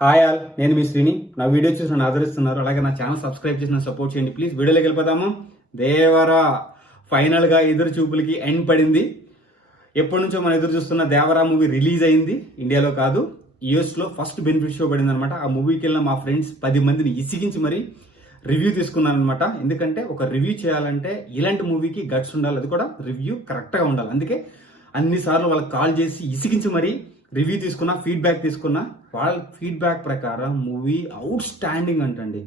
Hi all, నేను మీ శ్రీని. నా video చూసి నన్ను ఆదరిస్తున్నారు, అలాగే నా ఛానల్ సబ్స్క్రైబ్ చేసి నన్ను సపోర్ట్ చేయండి ప్లీజ్. వీడియోలోకి వెళ్ళిపోతాము. దేవరా ఫైనల్గా ఎదురు చూపులకి ఎండ్ పడింది. ఎప్పటి నుంచో మనం ఎదురు చూస్తున్న దేవరా మూవీ రిలీజ్ అయింది. ఇండియాలో కాదు, యూఎస్లో ఫస్ట్ బెనిఫిట్ షో పడింది అనమాట. ఆ మూవీకి వెళ్ళిన మా ఫ్రెండ్స్ 10 మందిని ఇసిగించి మరీ రివ్యూ తీసుకున్నాను అనమాట. ఎందుకంటే ఒక రివ్యూ చేయాలంటే ఇలాంటి మూవీకి గట్స్ ఉండాలి, అది కూడా రివ్యూ కరెక్ట్గా ఉండాలి. అందుకే అన్నిసార్లు వాళ్ళకి కాల్ చేసి ఇసిగించి మరీ రివ్యూ తీసుకున్నా, ఫీడ్బ్యాక్ తీసుకున్నా. వాళ్ళ ఫీడ్బ్యాక్ ప్రకారం మూవీ అవుట్ స్టాండింగ్ అంటండి.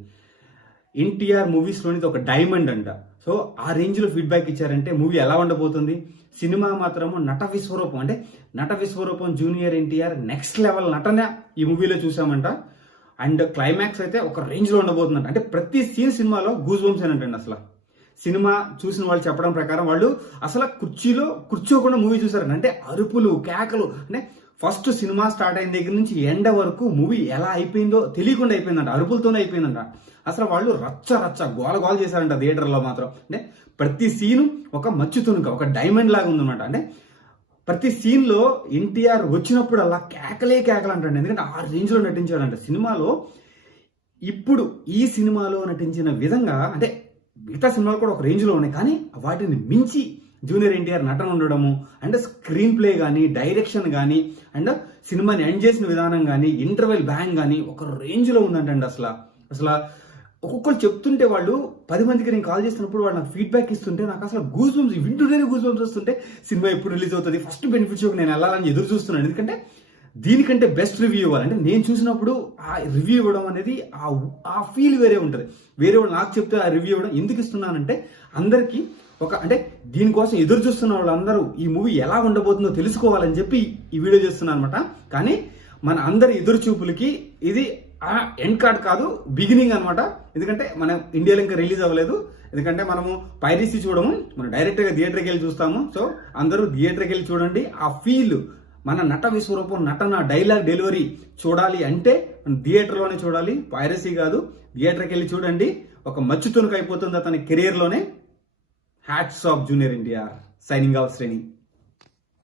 ఎన్టీఆర్ మూవీస్లోని ఒక డైమండ్ అంట. సో ఆ రేంజ్లో ఫీడ్బ్యాక్ ఇచ్చారంటే మూవీ ఎలా ఉండబోతుంది. సినిమా మాత్రము నట విశ్వరూపం, అంటే నట విశ్వరూపం జూనియర్ ఎన్టీఆర్ నెక్స్ట్ లెవెల్ నటన ఈ మూవీలో చూసామంట. అండ్ క్లైమాక్స్ అయితే ఒక రేంజ్లో ఉండబోతుందంట. అంటే ప్రతి సీన్ సినిమాలో గూజ్ బంప్స్ అంటండి. అసలు సినిమా చూసిన వాళ్ళు చెప్పడం ప్రకారం వాళ్ళు అసలు కుర్చీలో కూర్చోకుండా మూవీ చూసారంట. అంటే అరుపులు, కేకలు, అంటే ఫస్ట్ సినిమా స్టార్ట్ అయిన దగ్గర నుంచి ఎండ వరకు మూవీ ఎలా అయిపోయిందో తెలియకుండా అయిపోయిందంట. అరుపులతోనే అయిపోయిందంట. అసలు వాళ్ళు రచ్చ రచ్చ గోల గోల చేశారంట థియేటర్లో మాత్రం. అంటే ప్రతి సీను ఒక మచ్చు తునుక, ఒక డైమండ్ లాగా ఉందన్నమాట. అంటే ప్రతి సీన్లో ఎన్టీఆర్ వచ్చినప్పుడు అలా కేకలే కేకలు అంటండి. ఎందుకంటే ఆ రేంజ్లో నటించాడంట సినిమాలో. ఇప్పుడు ఈ సినిమాలో నటించిన విధంగా, అంటే మిగతా సినిమాలు కూడా ఒక రేంజ్లో ఉన్నాయి, కానీ వాటిని మించి జూనియర్ ఎన్టీఆర్ నటన ఉండడము, అండ్ స్క్రీన్ ప్లే కానీ, డైరెక్షన్ కానీ, అండ్ సినిమాని ఎండ్ చేసిన విధానం కానీ, ఇంటర్వెల్ బ్యాంగ్ కానీ ఒక రేంజ్లో ఉందంటండి. అసలు ఒక్కొక్కరు చెప్తుంటే, వాళ్ళు 10 మందికి నేను కాల్ చేస్తున్నప్పుడు వాళ్ళు నాకు ఫీడ్బ్యాక్ ఇస్తుంటే నాకు అసలు గూస్ బంప్స్, వింటుంటేనే గూస్ బంప్స్ వస్తుంటే సినిమా ఎప్పుడు రిలీజ్ అవుతుంది, ఫస్ట్ బెనిఫిట్ షోకి నేను వెళ్ళాలని ఎదురు చూస్తున్నాను. ఎందుకంటే దీనికంటే బెస్ట్ రివ్యూ ఇవ్వాలి. అంటే నేను చూసినప్పుడు ఆ రివ్యూ ఇవ్వడం అనేది ఆ ఫీల్ వేరే ఉంటుంది. వేరే వాళ్ళు నాకు చెప్తే ఆ రివ్యూ ఇవ్వడం ఎందుకు ఇస్తున్నానంటే, అందరికీ అంటే దీనికోసం ఎదురు చూస్తున్న వాళ్ళందరూ ఈ మూవీ ఎలా ఉండబోతుందో తెలుసుకోవాలని చెప్పి ఈ వీడియో చేస్తున్నాను అనమాట. కానీ మన అందరి ఎదురు చూపులకి ఇది ఎండ్ కార్డ్ కాదు, బిగినింగ్ అనమాట. ఎందుకంటే మన ఇండియాలో ఇంకా రిలీజ్ అవ్వలేదు. ఎందుకంటే మనము పైరసీ చూడము, మనం డైరెక్ట్గా థియేటర్కి వెళ్ళి చూస్తాము. సో అందరూ థియేటర్కి వెళ్ళి చూడండి. ఆ ఫీల్, మన నట విశ్వరూపం నటన, డైలాగ్ డెలివరీ చూడాలి అంటే మనం థియేటర్లోనే చూడాలి, పైరసీ కాదు. థియేటర్కి వెళ్ళి చూడండి. ఒక మచ్చు తునుకు అయిపోతుంది అతని కెరియర్లోనే. Hats off junior NTR. Signing off శ్రేణి.